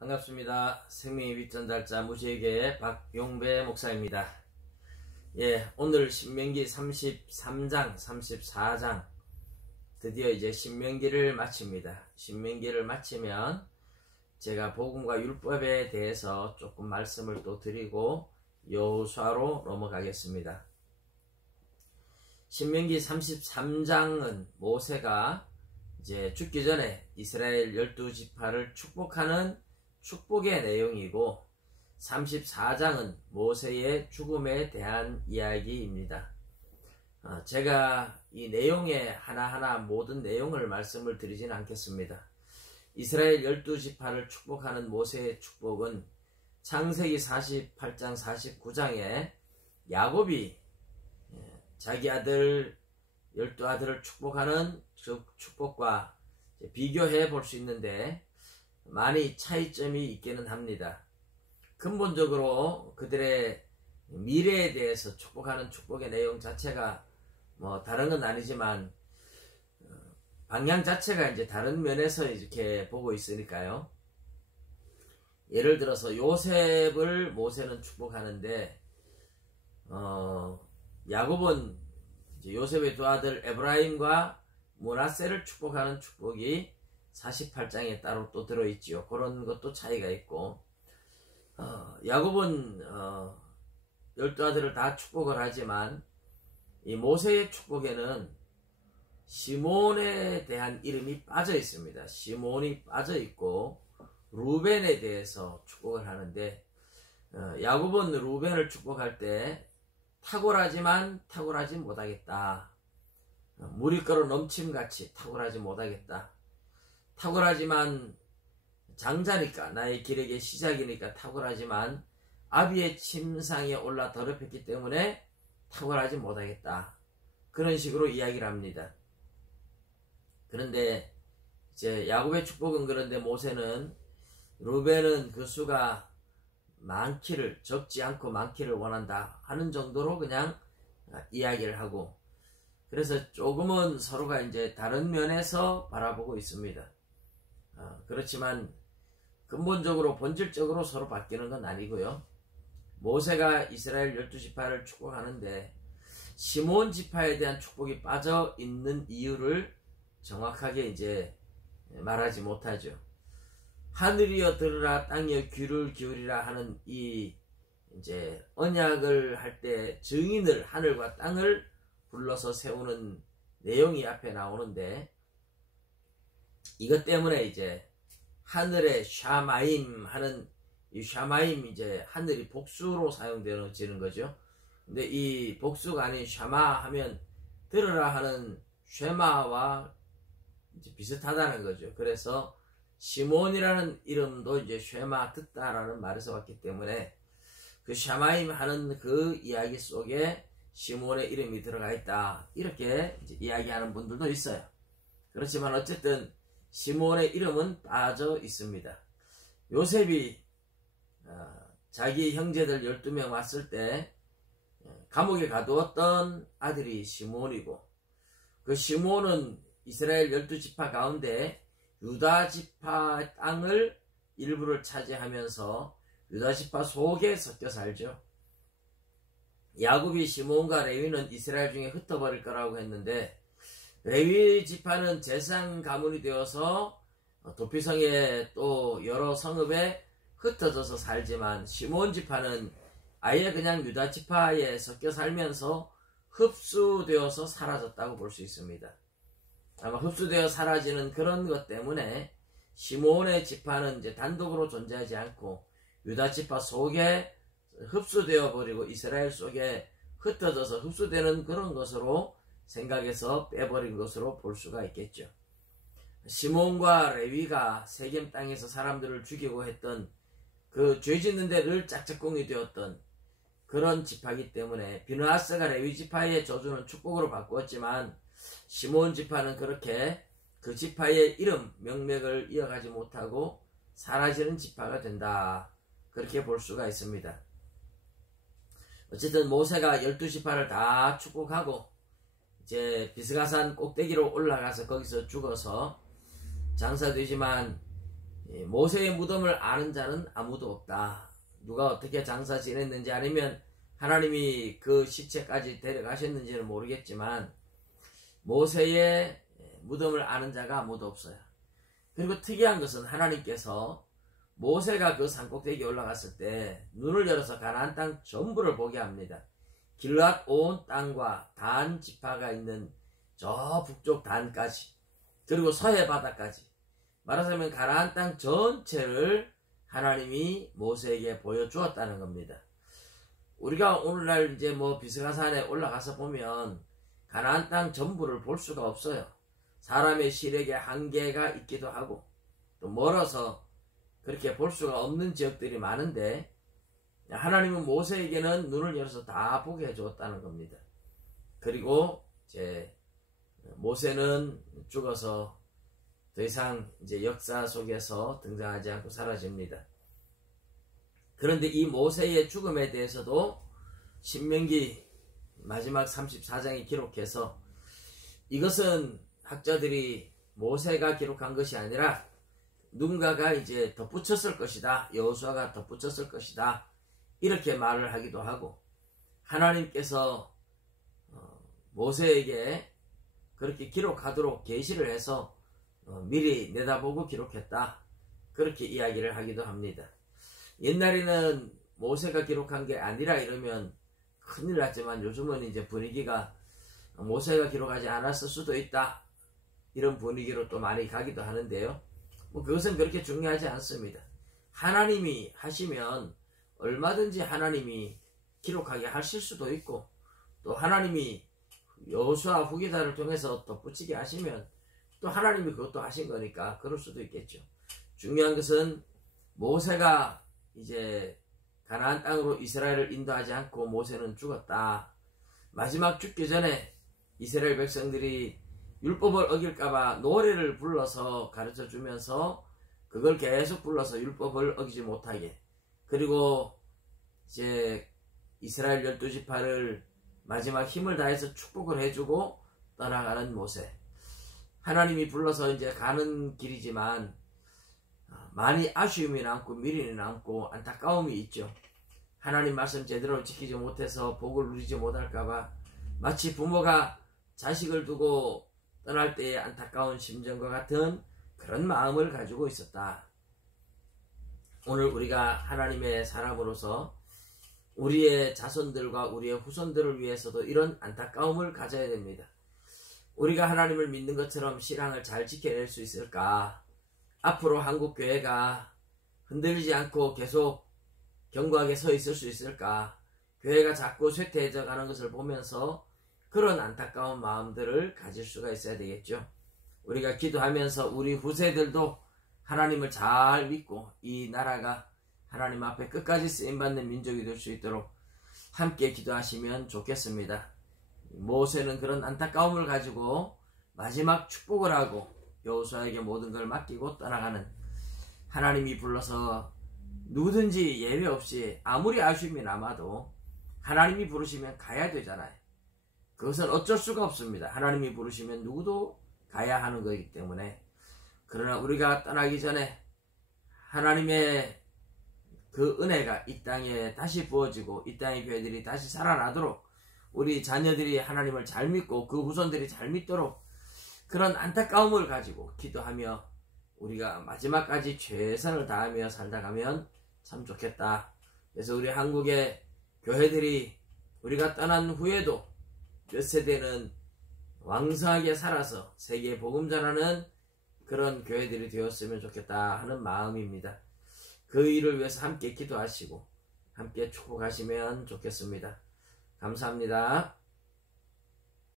반갑습니다. 생명의 빛전달자 무지개의 박용배 목사입니다. 오늘 신명기 33장, 34장 드디어 이제 신명기를 마칩니다. 신명기를 마치면 제가 복음과 율법에 대해서 조금 말씀을 또 드리고 여호수아로 넘어가겠습니다. 신명기 33장은 모세가 이제 죽기 전에 이스라엘 12지파를 축복하는 축복의 내용이고, 34장은 모세의 죽음에 대한 이야기입니다. 제가 이 내용의 하나하나 모든 내용을 말씀을 드리진 않겠습니다. 이스라엘 12지파를 축복하는 모세의 축복은 창세기 48장 49장에 야곱이 자기 아들 12아들을 축복하는 축복과 비교해 볼 수 있는데 많이 차이점이 있기는 합니다. 근본적으로 그들의 미래에 대해서 축복하는 축복의 내용 자체가 다른 건 아니지만 방향 자체가 이제 다른 면에서 이렇게 보고 있으니까요. 예를 들어서 요셉을 모세는 축복하는데 야곱은 이제 요셉의 두 아들 에브라임과 므낫세를 축복하는 축복이 48장에 따로 또 들어있지요. 그런 것도 차이가 있고, 야곱은 12아들을 다 축복을 하지만 이 모세의 축복에는 시몬에 대한 이름이 빠져 있습니다. 시몬이 빠져 있고 루벤에 대해서 축복을 하는데, 야곱은 루벤을 축복할 때 탁월하지만 탁월하지 못하겠다. 물이 끓어 넘침같이 탁월하지 못하겠다. 탁월하지만 장자니까, 나의 기력의 시작이니까 탁월하지만 아비의 침상에 올라 더럽혔기 때문에 탁월하지 못하겠다. 그런 식으로 이야기를 합니다. 그런데 이제 야곱의 축복은 그런데 모세는 루벤은 그 수가 많기를, 적지 않고 많기를 원한다 하는 정도로 그냥 이야기를 하고, 그래서 조금은 서로가 이제 다른 면에서 바라보고 있습니다. 그렇지만 근본적으로 본질적으로 서로 바뀌는 건 아니고요. 모세가 이스라엘 12지파를 축복하는데 시몬 지파에 대한 축복이 빠져 있는 이유를 정확하게 이제 말하지 못하죠. 하늘이여 들으라, 땅이여 귀를 기울이라 하는 이 이제 언약을 할 때 증인을, 하늘과 땅을 불러서 세우는 내용이 앞에 나오는데, 이것 때문에 이제 하늘의 샤마임 하는 이 샤마임, 이제 하늘이 복수로 사용되어지는 거죠. 근데 이 복수가 아닌 샤마 하면 들으라 하는 쉐마와 이제 비슷하다는 거죠. 그래서 시몬이라는 이름도 이제 쉐마, 듣다라는 말에서 왔기 때문에 그 샤마임 하는 그 이야기 속에 시몬의 이름이 들어가 있다, 이렇게 이제 이야기하는 분들도 있어요. 그렇지만 어쨌든 시몬의 이름은 빠져 있습니다. 요셉이 자기 형제들 12명 왔을 때 감옥에 가두었던 아들이 시몬이고, 그 시몬은 이스라엘 12지파 가운데 유다지파 땅을 일부를 차지하면서 유다지파 속에 섞여 살죠. 야곱이 시몬과 레위는 이스라엘 중에 흩어버릴 거라고 했는데, 레위 지파는 제사장 가문이 되어서 도피성에 또 여러 성읍에 흩어져서 살지만, 시몬 지파는 아예 그냥 유다 지파에 섞여 살면서 흡수되어서 사라졌다고 볼 수 있습니다. 아마 흡수되어 사라지는 그런 것 때문에 시몬의 지파는 이제 단독으로 존재하지 않고 유다 지파 속에 흡수되어 버리고 이스라엘 속에 흩어져서 흡수되는 그런 것으로 생각해서 빼버린 것으로 볼 수가 있겠죠. 시몬과 레위가 세겜 땅에서 사람들을 죽이고 했던 그 죄 짓는 데를 짝짝꿍이 되었던 그런 지파이기 때문에 비느하스가 레위 지파의 저주는 축복으로 바꾸었지만, 시몬 지파는 그렇게 그 지파의 이름, 명맥을 이어가지 못하고 사라지는 지파가 된다, 그렇게 볼 수가 있습니다. 어쨌든 모세가 12지파를 다 축복하고 이제 비스가산 꼭대기로 올라가서 거기서 죽어서 장사되지만 모세의 무덤을 아는 자는 아무도 없다. 누가 어떻게 장사 지냈는지 아니면 하나님이 그 시체까지 데려가셨는지는 모르겠지만 모세의 무덤을 아는 자가 아무도 없어요. 그리고 특이한 것은 하나님께서 모세가 그 산꼭대기에 올라갔을 때 눈을 열어서 가나안 땅 전부를 보게 합니다. 길앗 온 땅과 단 지파가 있는 저 북쪽 단까지, 그리고 서해 바다까지, 말하자면 가나안 땅 전체를 하나님이 모세에게 보여주었다는 겁니다. 우리가 오늘날 이제 비스가산에 올라가서 보면 가나안 땅 전부를 볼 수가 없어요. 사람의 시력에 한계가 있기도 하고 또 멀어서 그렇게 볼 수가 없는 지역들이 많은데 하나님은 모세에게는 눈을 열어서 다 보게 해주었다는 겁니다. 그리고 이제 모세는 죽어서 더 이상 이제 역사 속에서 등장하지 않고 사라집니다. 그런데 이 모세의 죽음에 대해서도 신명기 마지막 34장에 기록해서 이것은 학자들이 모세가 기록한 것이 아니라 누군가가 이제 덧붙였을 것이다. 여호수아가 덧붙였을 것이다. 이렇게 말을 하기도 하고, 하나님께서 모세에게 그렇게 기록하도록 계시를 해서 미리 내다보고 기록했다. 그렇게 이야기를 하기도 합니다. 옛날에는 모세가 기록한 게 아니라 이러면 큰일 났지만 요즘은 이제 분위기가 모세가 기록하지 않았을 수도 있다. 이런 분위기로 또 많이 가기도 하는데요. 그것은 그렇게 중요하지 않습니다. 하나님이 하시면 얼마든지 하나님이 기록하게 하실 수도 있고, 또 하나님이 여호수아 후기자를 통해서 덧붙이게 하시면 또 하나님이 그것도 하신 거니까 그럴 수도 있겠죠. 중요한 것은 모세가 이제 가나안 땅으로 이스라엘을 인도하지 않고 모세는 죽었다. 마지막 죽기 전에 이스라엘 백성들이 율법을 어길까봐 노래를 불러서 가르쳐 주면서 그걸 계속 불러서 율법을 어기지 못하게, 그리고 이제 이스라엘 12지파를 마지막 힘을 다해서 축복을 해주고 떠나가는 모세. 하나님이 불러서 이제 가는 길이지만 많이 아쉬움이 남고 미련이 남고 안타까움이 있죠. 하나님 말씀 제대로 지키지 못해서 복을 누리지 못할까봐 마치 부모가 자식을 두고 떠날 때의 안타까운 심정과 같은 그런 마음을 가지고 있었다. 오늘 우리가 하나님의 사람으로서 우리의 자손들과 우리의 후손들을 위해서도 이런 안타까움을 가져야 됩니다. 우리가 하나님을 믿는 것처럼 신앙을 잘 지켜낼 수 있을까? 앞으로 한국교회가 흔들리지 않고 계속 견고하게 서 있을 수 있을까? 교회가 자꾸 쇠퇴해져 가는 것을 보면서 그런 안타까운 마음들을 가질 수가 있어야 되겠죠. 우리가 기도하면서 우리 후세들도 하나님을 잘 믿고 이 나라가 하나님 앞에 끝까지 쓰임받는 민족이 될 수 있도록 함께 기도하시면 좋겠습니다. 모세는 그런 안타까움을 가지고 마지막 축복을 하고 여호수아에게 모든 걸 맡기고 떠나가는, 하나님이 불러서 누구든지 예외 없이 아무리 아쉬움이 남아도 하나님이 부르시면 가야 되잖아요. 그것은 어쩔 수가 없습니다. 하나님이 부르시면 누구도 가야 하는 거기 때문에. 그러나 우리가 떠나기 전에 하나님의 그 은혜가 이 땅에 다시 부어지고 이 땅의 교회들이 다시 살아나도록, 우리 자녀들이 하나님을 잘 믿고 그 후손들이 잘 믿도록 그런 안타까움을 가지고 기도하며 우리가 마지막까지 최선을 다하며 살다 가면 참 좋겠다. 그래서 우리 한국의 교회들이 우리가 떠난 후에도 몇 세대는 왕성하게 살아서 세계에 복음 전하는 그런 교회들이 되었으면 좋겠다 하는 마음입니다. 그 일을 위해서 함께 기도하시고 함께 축복하시면 좋겠습니다. 감사합니다.